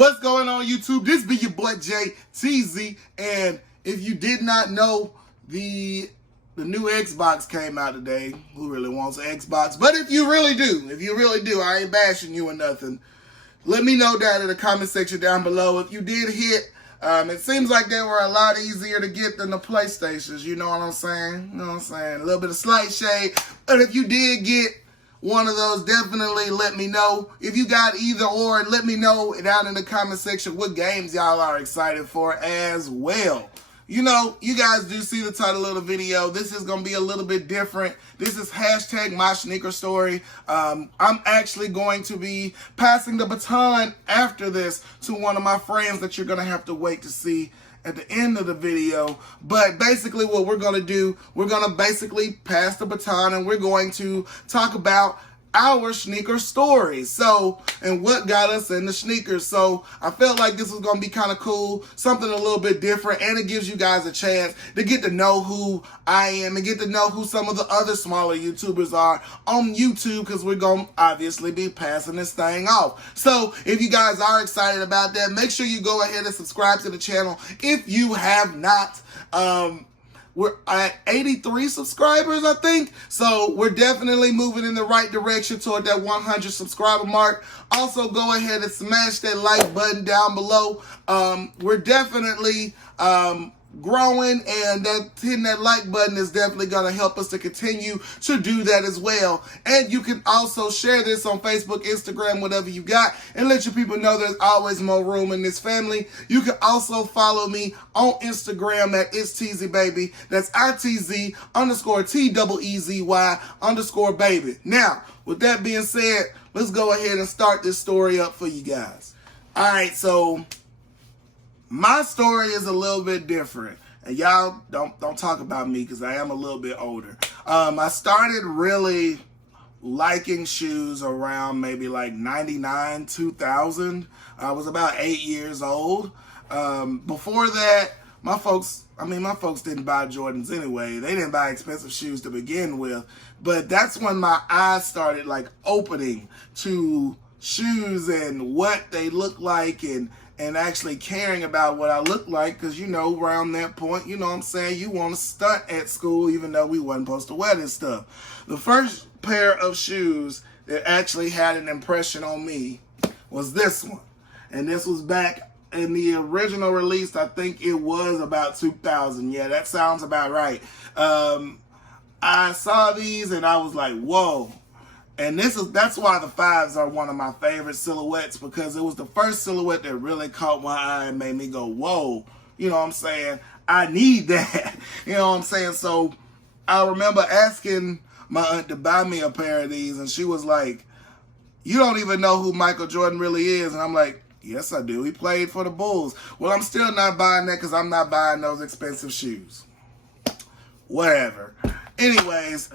What's going on, YouTube? This be your boy JTZ, and if you did not know, the new Xbox came out today. Who really wants an Xbox? But if you really do, I ain't bashing you or nothing. Let me know down in the comment section down below. If you did hit, it seems like they were a lot easier to get than the PlayStations. You know what I'm saying? A little bit of slight shade. But if you did get one of those, definitely let me know. If you got either or, let me know down in the comment section what games y'all are excited for as well. You know, you guys do see the title of the video. This is going to be a little bit different. This is hashtag my sneaker story. I'm actually going to be passing the baton after this to one of my friends that you're going to have to wait to see at the end of the video. But basically what we're going to do, we're going to basically pass the baton and we're going to talk about our sneaker stories. So, and what got us into sneakers. So I felt like this was going to be kind of cool, something a little bit different, and it gives you guys a chance to get to know who I am and get to know who some of the other smaller YouTubers are on YouTube, because we're going to obviously be passing this thing off. So if you guys are excited about that, make sure you go ahead and subscribe to the channel if you have not. We're at 83 subscribers, I think. So we're definitely moving in the right direction toward that 100 subscriber mark. Also, go ahead and smash that like button down below. We're definitely growing, and hitting that like button is definitely going to help us to continue to do that as well. And you can also share this on Facebook, Instagram, whatever you got, and let your people know there's always more room in this family. You can also follow me on Instagram at ItzTeezyBaby. That's ITZ_TEEZY_baby. Now, with that being said, let's go ahead and start this story up for you guys. All right, so my story is a little bit different, and y'all don't talk about me because I am a little bit older. I started really liking shoes around maybe like 99, 2000. I was about 8 years old. Before that, my folks didn't buy Jordans anyway. They didn't buy expensive shoes to begin with. But that's when my eyes started like opening to shoes and what they look like, and actually caring about what I look like, because, you know, around that point, you know what I'm saying, you want to stunt at school even though we wasn't supposed to wear this stuff. The first pair of shoes that actually had an impression on me was this one. And this was back in the original release. I think it was about 2000. Yeah, that sounds about right. I saw these and I was like, whoa. And that's why the 5s are one of my favorite silhouettes, because it was the first silhouette that really caught my eye and made me go, whoa, you know what I'm saying? I need that. You know what I'm saying? So I remember asking my aunt to buy me a pair of these, and she was like, you don't even know who Michael Jordan really is. And I'm like, yes, I do. He played for the Bulls. Well, I'm still not buying that because I'm not buying those expensive shoes. Whatever. Anyways,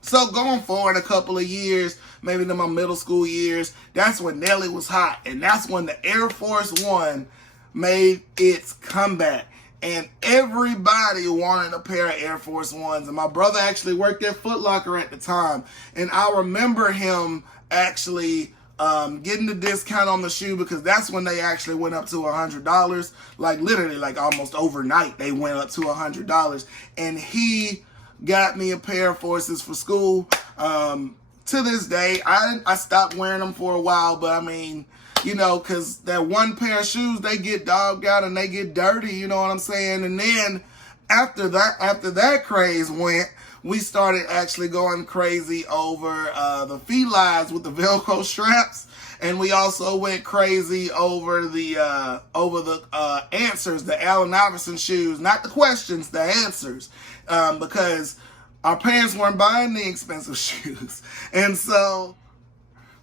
so going forward a couple of years, maybe in my middle school years, that's when Nelly was hot. And that's when the Air Force One made its comeback. And everybody wanted a pair of Air Force Ones. And my brother actually worked at Foot Locker at the time. And I remember him actually getting the discount on the shoe, because that's when they actually went up to $100. Like literally, like almost overnight, they went up to $100. And he got me a pair of Forces for school. To this day, I stopped wearing them for a while, but I mean, you know, because that one pair of shoes, they get dogged out and they get dirty, you know what I'm saying? And then after that craze went, we started actually going crazy over the felines with the Velcro straps. And we also went crazy over the answers, the Allen Iverson shoes, not the questions, the answers, because our parents weren't buying the expensive shoes, and so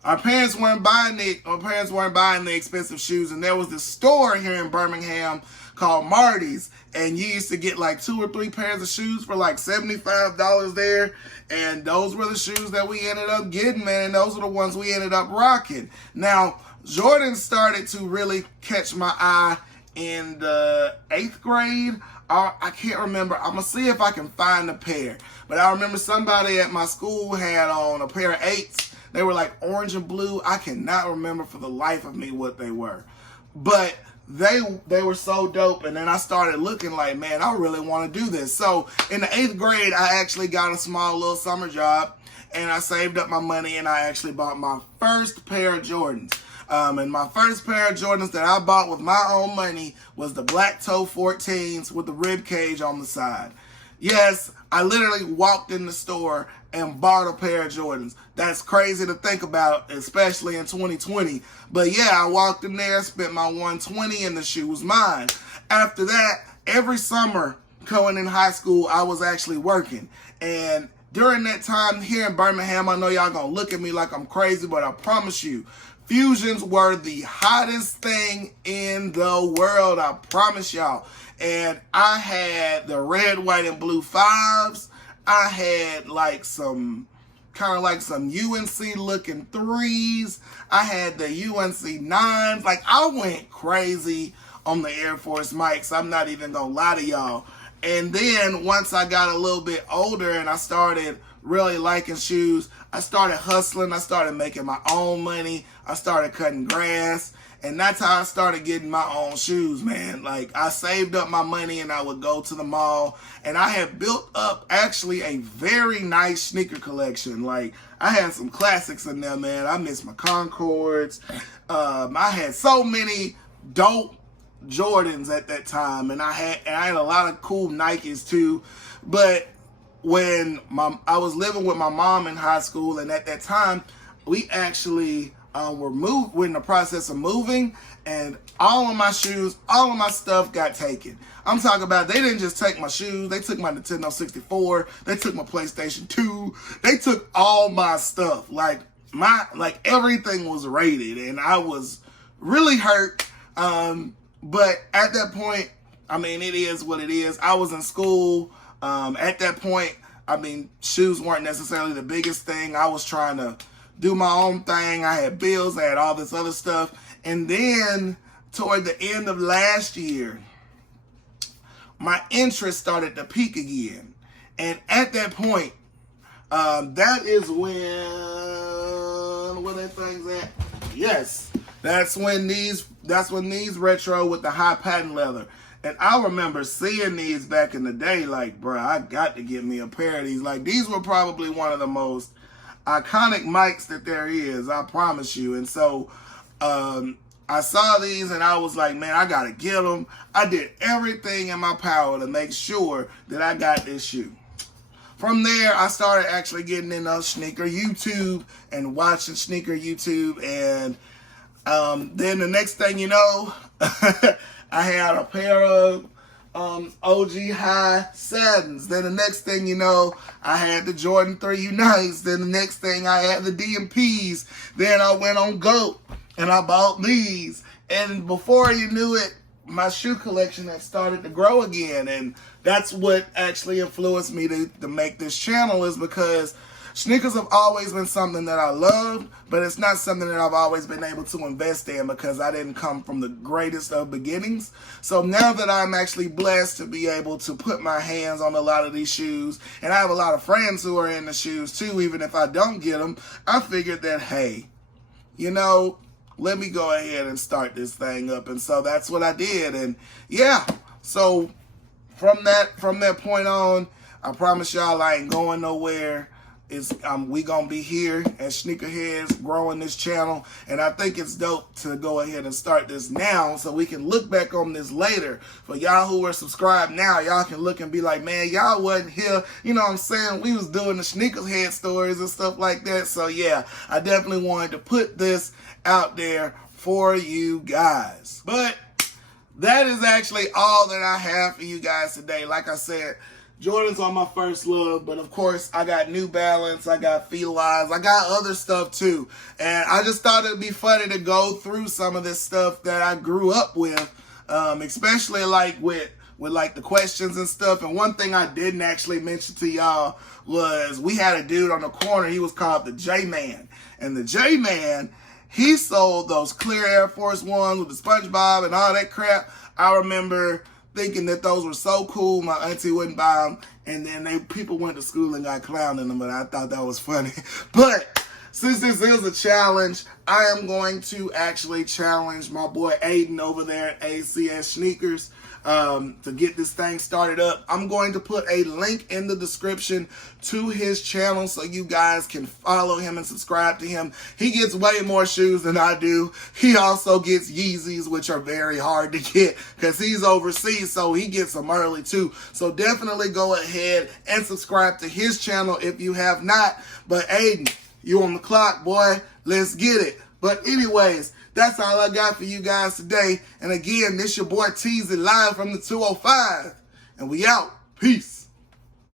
our parents weren't buying the expensive shoes. And there was this store here in Birmingham called Marty's, and you used to get like 2 or 3 pairs of shoes for like $75 there. And those were the shoes that we ended up getting, man. And those are the ones we ended up rocking. Now, Jordan started to really catch my eye in the 8th grade. I can't remember. I'm going to see if I can find a pair. But I remember somebody at my school had on a pair of 8s. They were like orange and blue. I cannot remember for the life of me what they were. but they were so dope. And then I started looking like, man, I really want to do this. So in the 8th grade, I actually got a small little summer job, and I saved up my money, and I actually bought my first pair of Jordans. And my first pair of Jordans that I bought with my own money was the Black Toe 14s with the rib cage on the side. Yes, I literally walked in the store and bought a pair of Jordans. That's crazy to think about, especially in 2020. But yeah, I walked in there, spent my $120, and the shoe was mine. After that, every summer going in high school, I was actually working. And during that time here in Birmingham, I know y'all gonna look at me like I'm crazy, but I promise you, Fusions were the hottest thing in the world. I promise y'all. And I had the red, white, and blue 5s. I had like some kind of like some UNC looking 3s. I had the UNC 9s. Like, I went crazy on the Air Force mics. I'm not even gonna lie to y'all. And then once I got a little bit older and I started really liking shoes, I started hustling. I started making my own money. I started cutting grass. And that's how I started getting my own shoes, man. Like, I saved up my money and I would go to the mall. And I had built up actually a very nice sneaker collection. Like, I had some classics in there, man. I miss my Concords. I had so many dope Jordans at that time. And I had a lot of cool Nikes too. But when I was living with my mom in high school, and at that time, we actually we're in the process of moving, and all of my shoes, all of my stuff got taken. I'm talking about, they didn't just take my shoes, they took my Nintendo 64, they took my PlayStation 2, they took all my stuff. Like everything was raided, and I was really hurt. But at that point, I mean, it is what it is. I was in school. At that point, I mean, shoes weren't necessarily the biggest thing. I was trying to do my own thing. I had bills, I had all this other stuff. And then toward the end of last year, my interest started to peak again. And at that point, that is when, where that thing's at? Yes, that's when these retro with the high patent leather. And I remember seeing these back in the day, like, bro, I got to get me a pair of these. Like, these were probably one of the most iconic mics that there is, I promise you. And so I saw these and I was like, man, I gotta get them. I did everything in my power to make sure that I got this shoe. From there, I started actually getting into sneaker YouTube and watching sneaker YouTube. And then the next thing you know, I had a pair of OG High Satins. Then the next thing you know, I had the Jordan 3 Unites. Then the next thing, I had the DMPs. Then I went on GOAT and I bought these. And before you knew it, my shoe collection had started to grow again. And that's what actually influenced me to make this channel, is because sneakers have always been something that I loved, but it's not something that I've always been able to invest in because I didn't come from the greatest of beginnings. So now that I'm actually blessed to be able to put my hands on a lot of these shoes, and I have a lot of friends who are in the shoes too, even if I don't get them, I figured that, hey, you know, let me go ahead and start this thing up. And so that's what I did. And yeah, so from that point on, I promise y'all I ain't going nowhere. We gonna be here as Sneakerheads growing this channel, and I think it's dope to go ahead and start this now so we can look back on this later. For y'all who are subscribed now, y'all can look and be like, man, y'all wasn't here. You know what I'm saying? We was doing the Sneakerhead stories and stuff like that. So yeah, I definitely wanted to put this out there for you guys. But that is actually all that I have for you guys today. Like I said, Jordans are my first love, but of course I got New Balance, I got Felines, I got other stuff too. And I just thought it'd be funny to go through some of this stuff that I grew up with, especially like with like the questions and stuff. And one thing I didn't actually mention to y'all was we had a dude on the corner, he was called the J-Man. And the J-Man, he sold those clear Air Force Ones with the SpongeBob and all that crap. I remember thinking that those were so cool, my auntie wouldn't buy them, and then people went to school and got clowned in them, but I thought that was funny. But since this is a challenge, I am going to actually challenge my boy Aiden over there at ACS Sneakers to get this thing started up. I'm going to put a link in the description to his channel so you guys can follow him and subscribe to him. He gets way more shoes than I do. He also gets Yeezys, which are very hard to get because he's overseas, so he gets them early too. So definitely go ahead and subscribe to his channel if you have not. But Aiden, you on the clock, boy. Let's get it. But anyways, that's all I got for you guys today. And again, this your boy Teasy live from the 205. And we out. Peace.